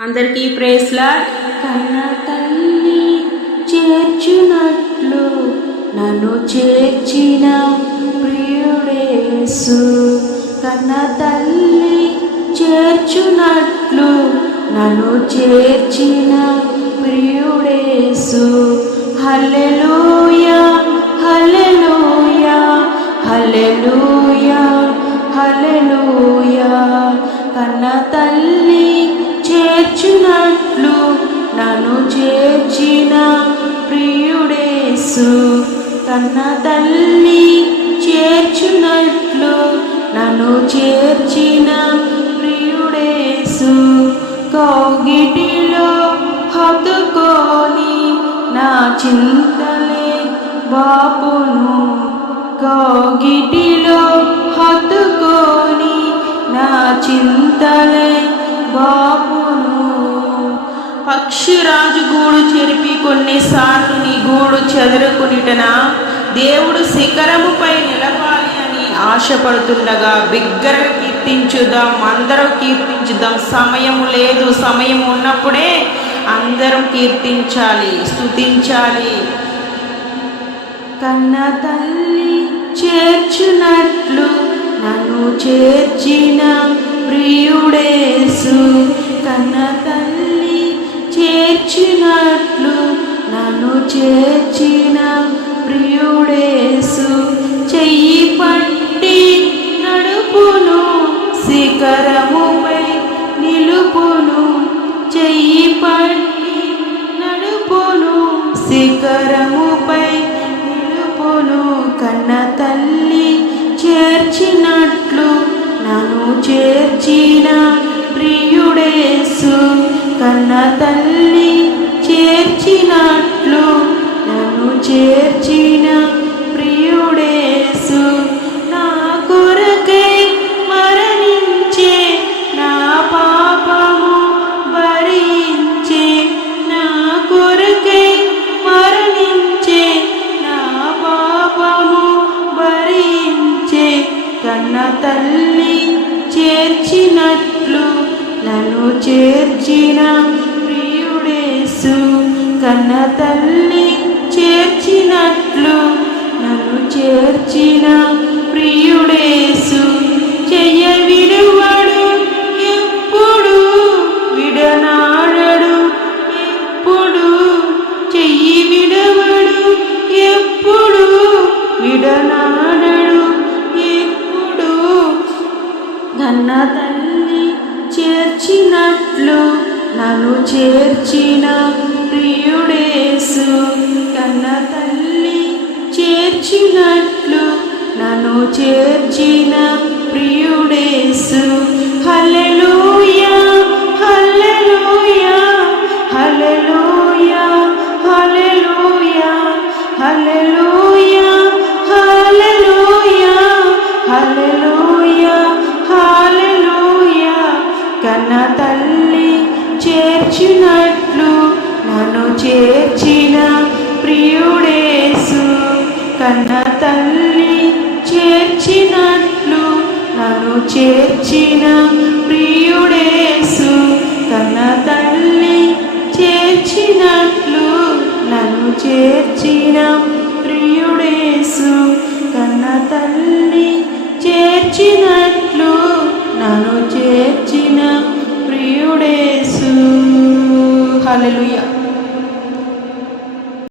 అందరికీ ప్రేస్లా కన్న తల్లి చేర్చునట్లు నన్ను చేర్చిన ప్రియుడేసు. కన్న తల్లి చేర్చునట్లు నన్ను చేర్చిన ప్రియుడేసు. హల్లెలూయా. చేర్చునట్లు నన్ను చేర్చిన ప్రియుడేసు. కన్న తల్లి చేర్చునట్లు నన్ను చేర్చిన ప్రియుడేసు. కోగిటిలో హత్తుకొని నా చింతలే బాపును. కోగిటిలో హత్తుకొని నా చింతలే బాపు పక్షిరాజు గూడు చెరిపి కొన్నిసార్లు నీ గూడు చెదరుకునిటన దేవుడు శిఖరముపై నిలపాలి అని ఆశపడుతుండగా బిగ్గర కీర్తించుదాం అందరం కీర్తించుదాం. సమయం లేదు సమయం ఉన్నప్పుడే అందరం కీర్తించాలి స్తుతించాలి. కన్న తల్లి చేర్చునట్లు నన్ను చేర్చిన ప్రియుడేసు. కన్న తల్లి చేర్చినట్లు నన్ను చేర్చిన ప్రియుడేసు. చెయ్యి పట్టి నడుపును శిఖరముపై నిలుపును. చెయ్యి పట్టి నడుపును శిఖరముపై నిలుపును. కన్న తల్లి చేర్చినట్లు నన్ను చేర్చిన ప్రియుడేసు. కన్న తల్లి చేర్చినట్లు నన్ను చేర్చిన ప్రియుడేసు. నా కొరకై మరణించే నా పాపము భరించే నా కొరకై మరణించే నా పాపము భరించే కన్న తల్లి చేర్చినట్లు నన్ను చేర్చిన ప్రియుడేసు కన్న తల్లి చేర్చినట్లు నన్ను చేర్చిన ప్రియుడేసు చెయ్య విలువడు ఎప్పుడు విడనాడడు ఎప్పుడు చెయ్యి విడవడు ఎప్పుడు విడనాడడు ఎప్పుడు కన్న తల్లి చేర్చినట్లు నన్ను చేర్చిన ప్రియుడేసు. కన్న తల్లి చేర్చినట్లు నన్ను చేర్చిన చేర్చిన ప్రియుడేసు కన్న తల్లి చేర్చినట్లు నన్ను చేర్చిన ప్రియుడేసు కన్న తల్లి చేర్చినట్లు నన్ను చేర్చిన ప్రియుడేసు కన్న తల్లి చేర్చినట్లు నన్ను చేర్చిన ప్రియుడేసు. హలలుయా